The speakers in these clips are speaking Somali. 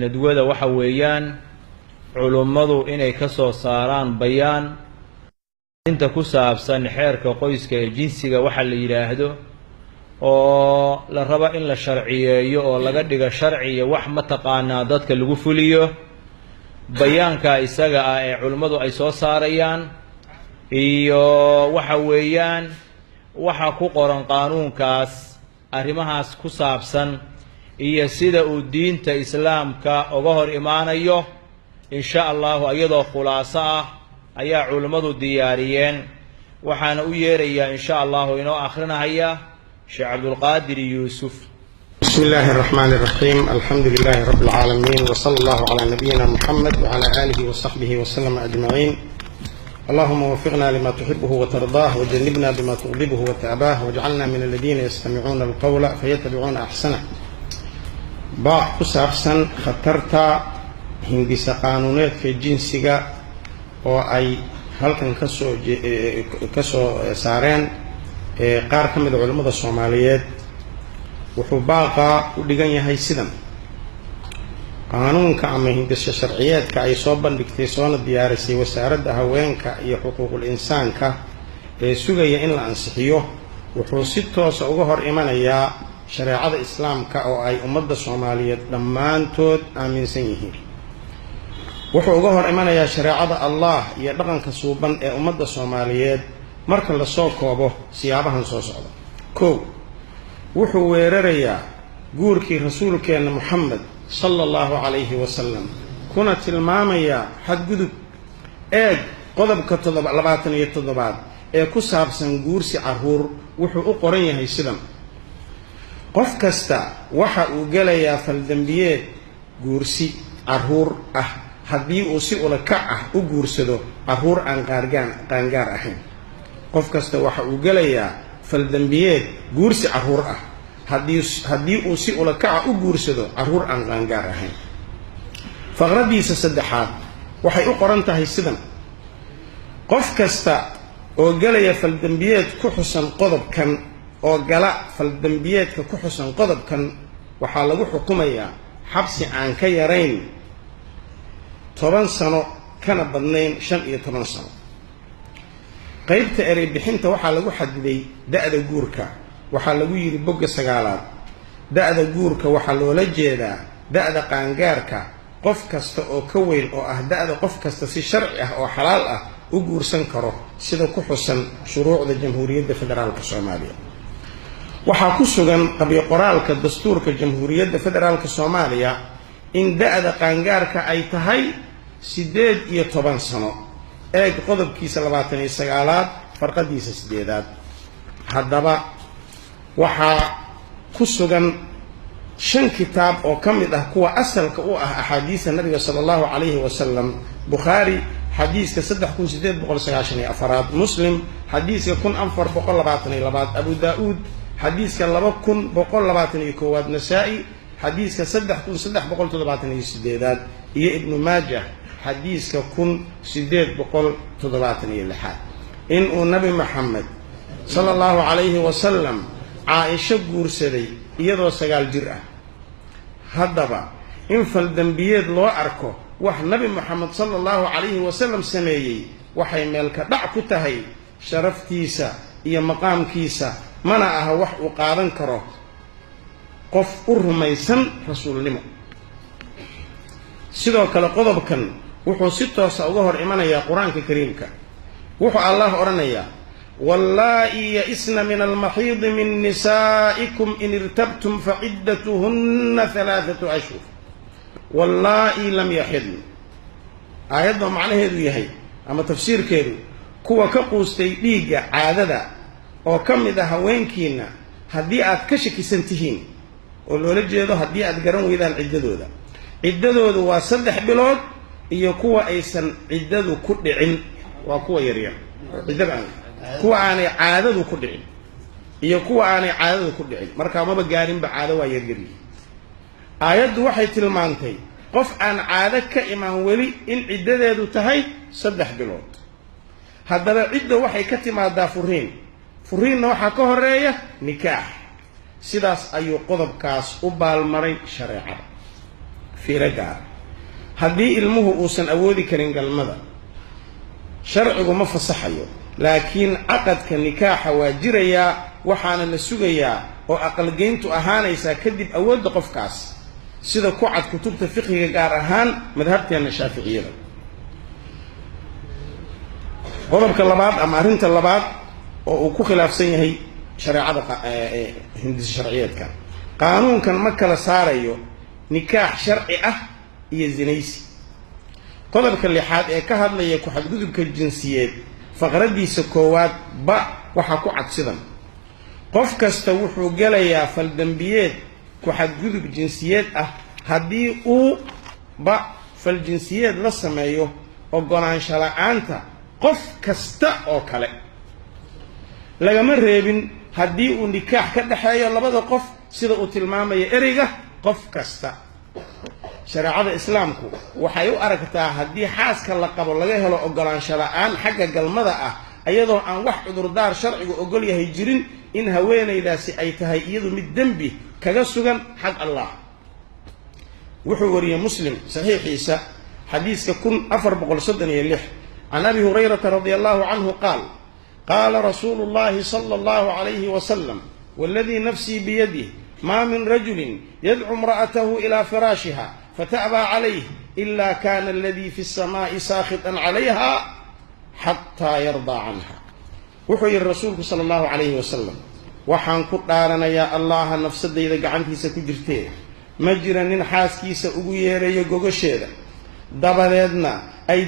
ندوده waxa weeyaan culummadu inay ka soo saaraan bayaan inta ku saabsan xeerka qoyska ee jinsiga waxa la yiraahdo oo la raba in la sharciyeeyo oo laga dhigo sharciye wax ma taqaanaa dadka lagu fuliyo bayaanka isaga ah ee culummadu ay soo saarayaan iyo waxa weeyaan waxa ku qoran qaanuunkaas arrimahaas ku saabsan iyo sida uu diinta islaamka uga hor imaanayo insha Allah ayadoo khulaaso ah ayaa culimadu diyaariyeen waxaana u yeerayaa insha Allah inoo akhrinaya Sheikh Abdul Qadir Yusuf. Bismillahir Rahmanir Rahim. Alhamdulillahi Rabbil Alamin wa sallallahu ala nabiyyina Muhammad wa ala alihi wa sahbihi wa sallam ajma'in. اللهم وفقنا لما تحبه وترضاه وجنبنا بما تغضبه وتأباه واجعلنا من الذين يستمعون القول فيتبعون أحسنه. باع كسافسن خطرتا هندسة قانونات في جنسية وأي هل كان كسو سارين قار كمد علماء الصوماليات وحباقة ودقانيا هاي سيدم قانون كعمه هندسة شرعيات كعيصوبا لكتيسون الديارسي وسارد هوينك إيا حقوق الإنسان سوغي إن لأنسحيوه وحوصيتو سأغهر إيمانيا شريعة الإسلام كأو أي أمد الصومالية لما أنتود آمين سنيه وحوغهر إيمانيا شريعة الله يدغن كسوبا أمد الصومالية مركن لسوكوبه سيابها نصوصعدا كو وحويرريا قوركي رسولك أن محمد صلى الله عليه وسلم كنت المامية حد قدب قضب كتضب لباتن يتضباد كساب سنقورسي عرهور وحو أقرنيا هاي سلم قف كستا وحا أقليا فالدنبيات قورسي عرهور هدي أسيء لكعه أقورسدو عرهور عن قانقار أحين قف كستا وحا أقليا فالدنبيات قورسي عرهور haddii uu si ula kaca u guursado caruur aan qaangaar ahayn faqradiisa saddexaad waxay u qoran tahay sidan qof kasta oo galaya faldambiyeed ku xusan qodobkan oo gala faldambiyeedka ku xusan qodobkan waxaa lagu xukumayaa xabsi aan ka yarayn 10 sano kana badnayn 15 sano qaybta erey bixinta waxaa lagu xadiday da'da guurka waxaa lagu yiri bogga sagaalaad da'da guurka waxaa loola jeedaa da'da qaangaarka qof kasta oo ka weyn oo ah da'da qof kasta si sharci ah oo xalaal ah u guursan karo sida ku xusan shuruucda Jamhuuriyadda Federaalka Soomaaliya waxaa ku sugan qabiil qoraalka dastuurka Jamhuuriyadda Federaalka Soomaaliya in da'da qaangaarka ay tahay 18 sano qodobkiisa 29aad farqadiisa 8aad haddaba waxaa ku sugan 5 kitaab oo ka mid ah kuwa asalka u ah axaadiista nabiga sallallahu alayhi wa sallam Bukhari xadiiska 3894 Muslim xadiiska 1422 Abu Daud xadiiska 2121 Nasa'i xadiiska 3378 iyo Ibn Majah xadiiska 1876 in uu nabi Muhammad sallallahu alayhi wa sallam عائشة قورسدي يدو سقال جرأة هدبا إن فالدنبيات لو أركو وح نبي محمد صلى الله عليه وسلم سميي وحي ملك دعكو تهي شرف كيسا إيا مقام كيسا منعها وح وقارن كرو قف أرميسن رسول لما سيدو كلا قضب كان وحو ستو سأظهر إيمانا يا قرآن كريمك وحو الله أرنيا واللائي يئسن من المحيض من نسائكم إن ارتبتم فعدتهن 3 أشهر واللائي لم يحضن آيات معنى هذا يهي أما تفسير كيرو كوا كقوستي ديغا عاددا أو كم إذا هوينكينا هدي أتكشكي سنتهين ولولا جيدو هدي أتقرن وإذا العددو دا عددو واسدح بلود إيا كوا أيسن عددو كدعين وكوا يريا عدد kuwa aanay caadadu ku dhicin iyo kuwa aanay caadadu ku dhicin marka ma gaarin ba caado waa yar aayadu waxay tilmaantay qof aan caado ka iman wali in ciidadeedu tahay 3 bilood haddaba cidda waxay ka timaadaa furiinna waxa ka horeeya nikaax sidaas ayuu qodobkaas u baalmaray shariicada fiiro gaar haddii ilmuhu uusan awoodi karin galmada sharcigu ma fasaxayo laakiin caqadka nikaaxa waa jirayaa waxaana la sugayaa oo aqalgeyntu ahaanaysaa kadib awoodda qofkaas sida ku cad kutubta fiqhiga gaar ahaan madhabteena shaaficiyada qodobka labaad ama arrinta labaad oo uu ku khilaafsan yahay shareecada hindisa sharciyeedka qaanuunkan ma kala saarayo nikaax sharci ah iyo zinaysi qodobka lixaad ee ka hadlaya ku xadgudubka jinsiyeed faqradiisa koowaad ba waxaa ku cad sidan qof kasta wuxuu gelayaa faldambiyeed ku xadgudub jinsiyeed ah haddii uu fal jinsiyeed la sameeyo oggolaansho la'aanta qof kasta oo kale lagama reebin haddii uu nikaax ka dhexeeyo labada qof sida uu tilmaamayo ereyga qof kasta shareecada islaamku waxay u aragtaa haddii xaaska la qabo laga helo oggolaansho la'aan xagga galmada ah iyadoo aan wax cudurdaar sharcigu ogol yahay jirin in haweenaydaasi ay tahay iyadu mid dembi kaga sugan xag allah wuxuu wariyey muslim saxiixiisa xadiiska 1436 can abi hurayrata radi allahu canhu qaal qaala rasuulu llahi sala allahu calayhi wasalam waladii nafsii biyadih ma min rajulin yadcu imra'atahu ilaa firaashiha fata'baa calayh ila kana aladii fi الsamaa'i saakhitan calayha xataa yardaa canha wuxuu yidhi rasuulku sala allahu calayhi wasalam waxaan ku dhaaranayaa allaha nafsadayda gacantiisa ku jirtee ma jira nin xaaskiisa ugu yeerayo gogasheeda dabadeedna ay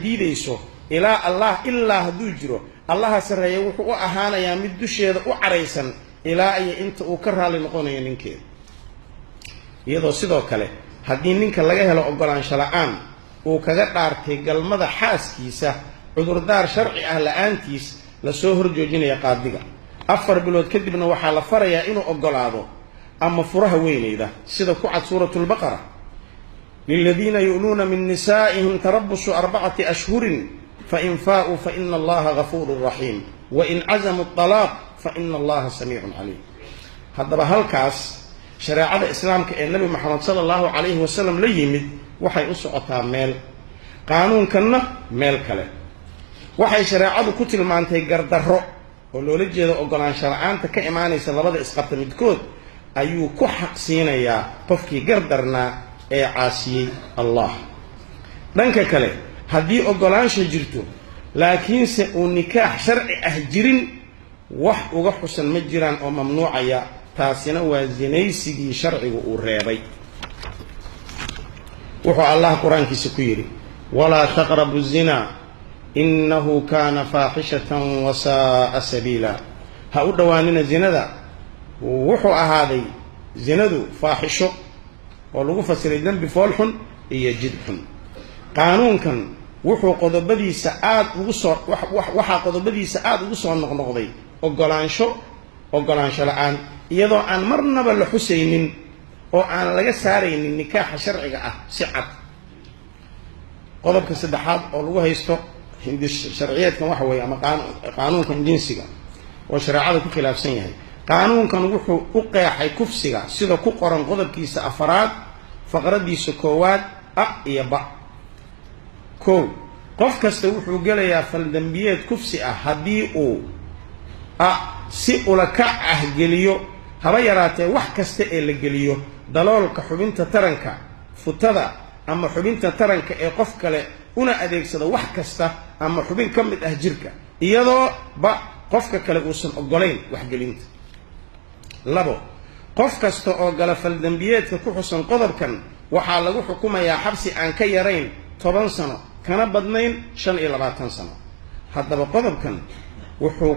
diidayso ilaa allah ilaa hadduu jiro allaha sarreeya wuxuu u ahaanayaa mid dusheeda u caraysan ilaa iyo inta uu ka raalli noqonayo ninkeeda iyadoo sidoo kale haddii ninka laga helo oggolaansho la'aan uu kaga dhaartay galmada xaaskiisa cudurdaar sharci ah la'aantiis lasoo horjoojinaya qaadiga 4 bilood kadibna waxaa la farayaa inuu oggolaado ama furaha weynayda sida ku cad suuratu lbaqara liladiina yu'luuna min nisaa'ihim tarabusu 4 ashhurin fain faa'uu faina allaha gafuurun raxiim wain cazamuu اطalaaq faina allaha samiicun caliim haddaba halkaas shareecada islaamka ee nebi moxamed sala allahu calayhi wasalam la yimid waxay u socotaa meel qaanuunkanna meel kale waxay shareecadu ku tilmaantay gardarro oo loola jeedo oggolaansho la'aanta ka imaanaysa labada isqabta midkood ayuu ku xaqsiinayaa qofkii gardarnaa ee caasiyey allah dhanka kale haddii oggolaansho jirto laakiinse uu nikaax sharci ah jirin wax uga xusan ma jiraan oo mamnuucaya taasina waa zinaysigii sharcigu uu reebay wuxuu allah qur-aankiisa ku yidhi walaa taqrabu zina inahu kaana faaxishatan wasaa'a sabiila ha u dhowaanina zinada wuxuu ahaaday zinadu faaxisho oo lagu fasiray dembi foolxun iyo jid xun qaanuunkan wuxuu qodobadiisa aad ugu soo noqnoqday oggolaansho la'aan iyadoo aan marnaba la xusaynin oo aan laga saaraynin nikaaxa sharciga ah si cad qodobka saddexaad oo lagu haysto sharciyeedkan waxa weeye ama qaanuunkan jinsiga oo shareecada ku khilaafsan yahay qaanuunkan wuxuu u qeexay kufsiga sida ku qoran qodobkiisa 4 faqradiisa koowaad iyo qof kasta wuxuu gelayaa faldambiyeed kufsi ah haddii uu si ulakac ah geliyo haba yaraatee wax kasta ee la geliyo daloolka xubinta taranka futada ama xubinta taranka ee qof kale una adeegsado wax kasta ama xubin ka mid ah jirka iyadoo qofka kale uusan oggolayn waxgelinta 2 qof kasta oo gala faldambiyeedka ku xusan qodobkan waxaa lagu xukumayaa xabsi aan ka yarayn 10 sano kana badnayn 25 sano haddaba qodobkan wuxuu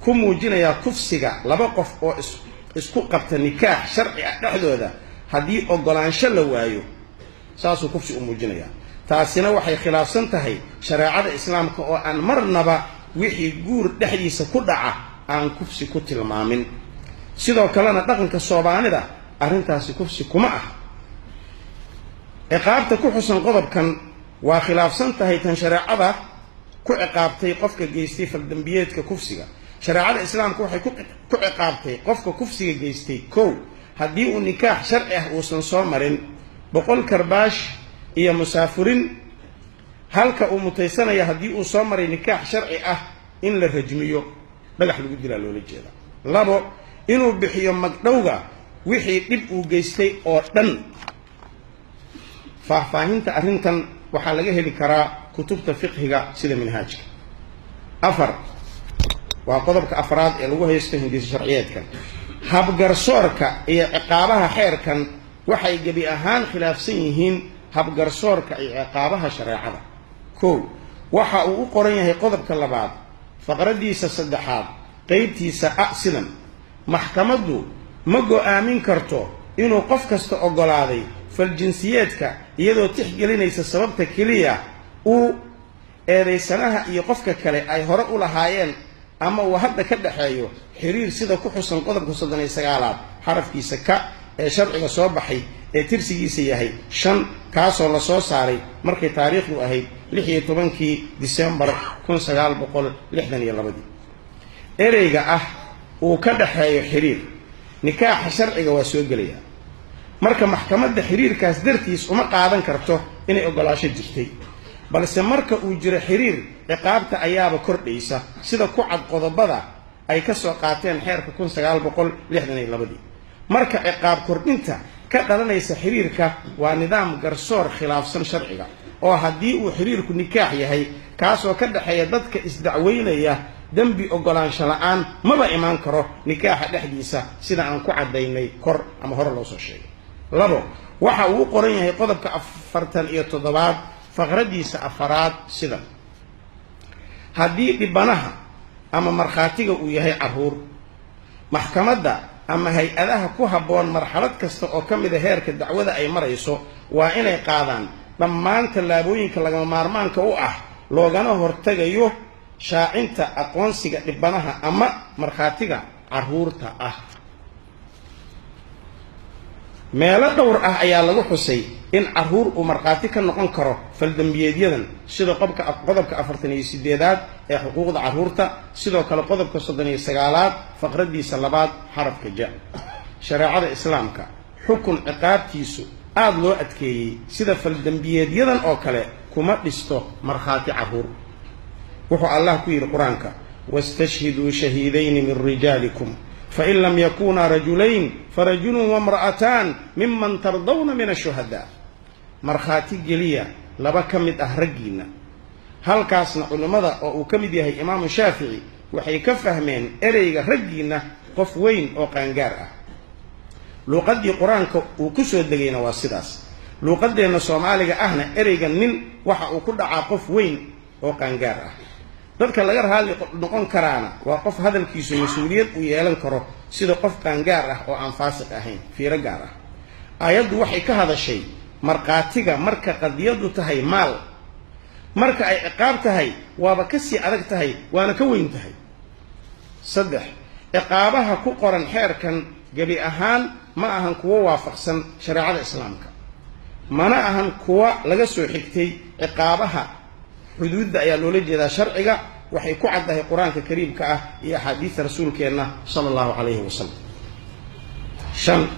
ku muujinayaa kufsiga 2 qof oo isku qabta nikaax sharci ah dhexdooda haddii oggolaansho la waayo saasuu kufsi u muujinayaa taasina waxay khilaafsan tahay shareecada islaamka oo aan marnaba wixii guur dhexdiisa ku dhaca aan kufsi ku tilmaamin sidoo kalena dhaqanka Soomaalida arrintaasi kufsi kuma ah ciqaabta ku xusan qodobkan waa khilaafsan tahay tan shareecada ku ciqaabtay qofka geystay faldambiyeedka kufsiga shareecada islaamka waxay ku ciqaabtay qofka kufsiga geystay 1 haddii uu nikaax sharci ah uusan soo marin 100 karbaash iyo musaafirin halka uu mutaysanaya haddii uu soo maray nikaax sharci ah in la rajmiyo dhagax lagu dilaa loola jeeda. 2 inuu bixiyo magdhowga wixii dhib uu geystay oo dhan. faahfaahinta arrintan waxaa laga heli karaa kutubta fiqhiga sida minhaajka. 4 waa qodobka afraad ee lagu haysto hindisa sharciyeedkan. habgarsoorka iyo ciqaabaha xeerkan waxay gebi ahaan khilaafsan yihiin habgarsoorka iyo ciqaabaha shareecada. 1 waxa uu u qoran yahay qodobka 2 faqradiisa 3 qaybtiisa sidan: maxkamaddu ma go'aamin karto inuu qof kasta ogolaaday faljinsiyeedka iyadoo tixgelinaysa sababta keliya uu eedaysanaha iyo qofka kale ay hore u lahaayeen ama uu hadda ka dhaxeeyo xiriir sida ku xusan qodobka 39aad xarafkiisa ka ee sharciga soo baxay ee tirsigiisa yahay 5 kaasoo la soo saaray markay taariikhdu ahayd 16 Diseembar 1962. ereyga ah uu ka dhaxeeyo xiriir nikaaxa sharciga waa soo gelaya marka maxkamadda xiriirkaas dartiis uma qaadan karto inay ogolaasho jirtay, balse marka uu jiro xiriir ciqaabta ayaaba kordhaysa sida ku cad qodobada ay ka soo qaateen xeerka 1962. marka ciqaab kordhinta ka dhalanaysa xiriirka waa nidaam garsoor khilaafsan sharciga oo haddii uu xiriirku nikaax yahay kaasoo ka dhaxeeya dadka isdacweynaya dembi ogolaansho la'aan maba imaan karo nikaaxa dhexdiisa sida aan ku cadaynay kor ama hore loo soo sheegay. 2 waxa uu qoran yahay qodobka 47 faqradiisa 4 sida: haddii dhibanaha ama markhaatiga uu yahay caruur, maxkamadda ama hay-adaha ku habboon marxalad kasta oo ka mida heerka dacwada ay marayso waa inay qaadaan dhammaan tallaabooyinka lagama maarmaanka u ah loogana hortagayo shaacinta aqoonsiga dhibanaha ama markhaatiga caruurta ah. meelo dhowr ah ayaa lagu xusay in caruur uu markhaati ka noqon karo faldambiyeedyadan sida qodobka 48aad ee xuquuqda caruurta, sidoo kale qodobka 39aad faqradiisa 2 xarafka ja. shareecada islaamka xukun ciqaabtiisu aad loo adkeeyey sida faldambiyeedyadan oo kale kuma dhisto markhaati caruur. wuxuu allah ku yidhi qur-aanka: wastashhiduu shahiidayni min rijaalikum fain lam yakunaa rajulayn farajulun wamra'ataan miman tardawna min ashuhadaa. markhaati geliya 2 ka mid ah raggiinna. halkaasna culimmada oo uu ka mid yahay imaamu shaafici waxay ka fahmeen ereyga raggiinna qof weyn oo qaangaar ah. luuqaddii qur-aanka uu ku soo degayna waa sidaas. luuqaddeenna soomaaliga ahna ereyga nin waxa uu ku dhacaa qof weyn oo qaangaar ah. dadka laga raali noqon karaana waa qof hadalkiisu mas-uuliyad u yeelan karo sida qof qaangaar ah oo aan faasiq ahayn. fiiro gaar ah aayaddu waxay ka hadashay markhaatiga marka qadiyadu tahay maal. marka ay ciqaab tahay waaba ka sii adag tahay waana ka weyn tahay. 3 ciqaabaha ku qoran xeerkan gebi ahaan ma ahan kuwo waafaqsan shareecada islaamka, mana ahan kuwa laga soo xigtay ciqaabaha xuduudda ayaa loola jeedaa sharciga waxay ku caddahay qur-aanka kariimka ah iyo axaadiista rasuulkeenna sala allahu calayhi wasalam. 5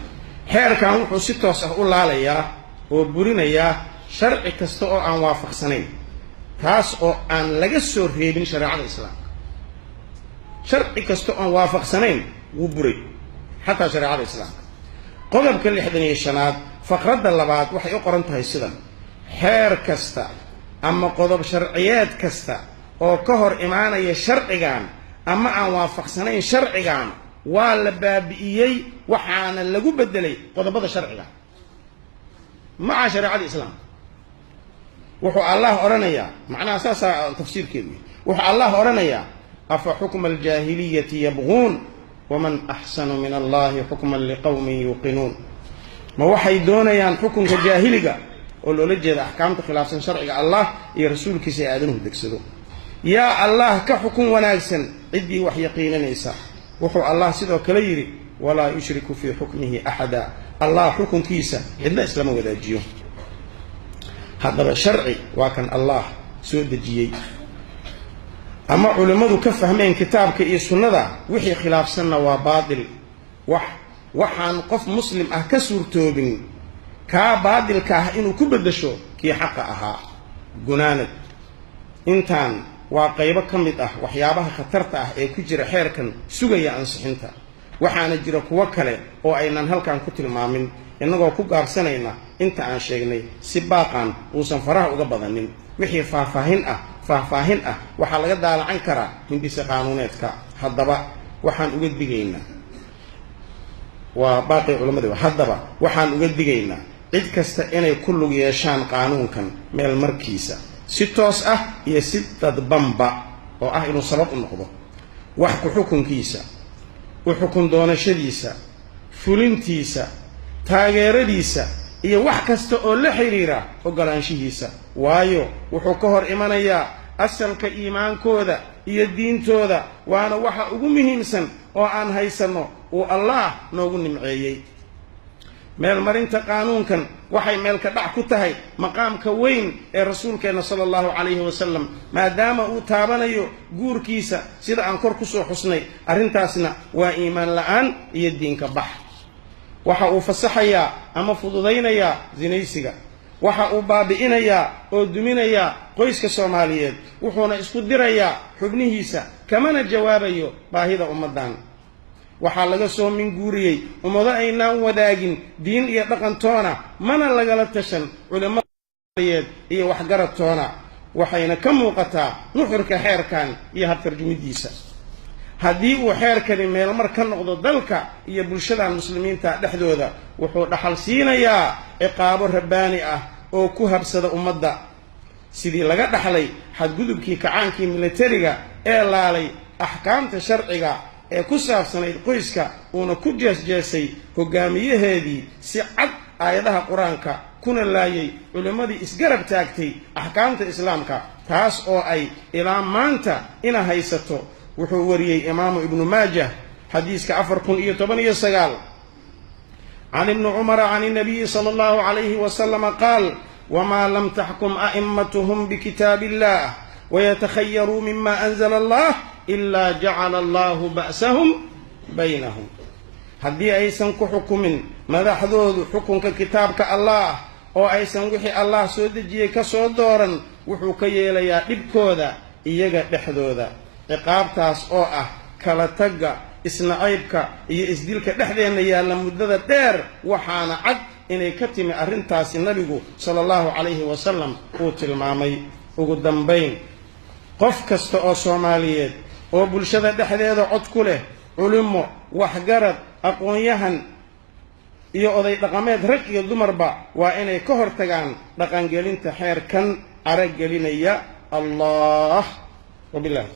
xeerkan wuxuu si toos ah u laalayaa oo burinayaa sharci kasta oo aan waafaqsanayn, taas oo aan laga soo reebin shareecada islaamka. sharci kasta oo aan waafaqsanayn wuu buray xataa shareecada islaamka. qodobka 65aad faqradda 2 waxay u qoran tahay sidan: xeer kasta ama qodob sharciyeed kasta oo ka hor imaanaya sharcigan ama aan waafaqsanayn sharcigan waa la baabi'iyey waxaana lagu bedelay qodobada sharciga maca shareecada islaamka. wuxuu allah oranayaa macnaha saasaa tafsiirkeedu wuxuu allah oranayaa: afa xukma aljaahiliyati yabquun waman axsanu min allahi xukman liqowmin yuuqinuun. ma waxay doonayaan xukunka jaahiliga oo loola jeeda axkaamta khilaafsan sharciga allah iyo rasuulkiisa ee aadanuhu degsado. yaa allah ka xukun wanaagsan ciddii wax yaqiinanaysa. wuxuu allah sidoo kale yidhi: walaa yushriku fii xukmihi axada. allah xukunkiisa cidna islama wadaajiyo. haddaba sharci waa kan allah soo dejiyey ama culimmadu ka fahmeen kitaabka iyo sunnada wixii khilaafsanna waa baatil, wax waxaan qof muslim ah ka suurtoobin kaa baadilka ah inuu ku beddesho kii xaqa ahaa. gunaanad intaan waa qaybo ka mid ah waxyaabaha khatarta ah ee ku jira xeerkan sugaya ansixinta. waxaana jira kuwo kale oo aynan halkan ku tilmaamin, innagoo ku gaabsanayna inta aan sheegnay si baaqan uusan faraha uga badanin. wixii faahfaahin ah waxaa laga daalacan karaa hindisa qaanuuneedka. haddaba waxaan uga digaynaa waa baaqi culimmada. haddaba waxaan uga digaynaa cid kasta inay ku lug yeeshaan qaanuunkan meel markiisa, si toos ah iyo si dadbanba, oo ah inuu sabab u noqdo wax ku xukunkiisa, u xukun doonashadiisa, fulintiisa, taageeradiisa iyo wax kasta oo la xiriira ogolaanshihiisa. waayo wuxuu ka hor imanayaa asalka iimaankooda iyo diintooda, waana waxa ugu muhiimsan oo aan haysanno uu allaah noogu nimceeyey. meel marinta qaanuunkan waxay meel ka dhac ku tahay maqaamka weyn ee rasuulkeenna sala allahu calayhi wasalam, maadaama uu taabanayo guurkiisa sida aan kor ku soo xusnay. arrintaasna waa iimaan la'aan iyo diinka bax. waxa uu fasaxayaa ama fududaynayaa sinaysiga. waxa uu baabi'inayaa oo duminayaa qoyska soomaaliyeed, wuxuuna isku dirayaa xubnihiisa, kamana jawaabayo baahida ummaddan. waxaa laga soo minguuriyey ummado aynaan wadaagin diin iyo dhaqantoona, mana lagala tashan culimmada soomaaliyeed iyo waxgaradtoona. waxayna ka muuqataa nuxurka xeerkan iyo habtarjumidiisa. haddii uu xeerkani meelmar ka noqdo dalka iyo bulshada muslimiinta dhexdooda, wuxuu dhaxal siinayaa ciqaabo rabbaani ah oo ku habsada ummadda, sidii laga dhaxlay xadgudubkii kacaankii militariga ee laalay axkaamta sharciga ee ku saabsanayd qoyska, uuna ku jeesjeesay hogaamiyaheedii si cad aayadaha qur-aanka, kuna laayay culimmadii isgarab taagtay axkaamta islaamka, taas oo ay ilaa maanta ina haysato. wuxuu wariyey imaamu ibnu maajah xadiiska 4019 can ibni cumara can الnabiyi salى اllahu عalayhi wasalama qaal: wma lam taxkum a'immatuhum bikitaab illah wayatakhayyaruu mima anzala allah ilaa jacala allahu ba'sahum baynahum. haddii aysan ku xukumin madaxdoodu xukunka kitaabka allah oo aysan wixii allah soo dejiyey ka soo dooran, wuxuu ka yeelayaa dhibkooda iyaga dhexdooda. ciqaabtaas oo ah kala tagga, isnacaybka iyo isdilka dhexdeenna yaalla muddada dheer, waxaana cad inay ka timi arrintaasi nabigu sala allahu calayhi wasalam uu tilmaamay. ugu dambayn, qof kasta oo soomaaliyeed oo bulshada dhexdeeda cod ku leh, culimo, waxgarad, aqoon-yahan iyo oday dhaqameed, rag iyo dumarba, waa inay ka hortagaan dhaqangelinta xeerkan araggelinaya allah. wabillahi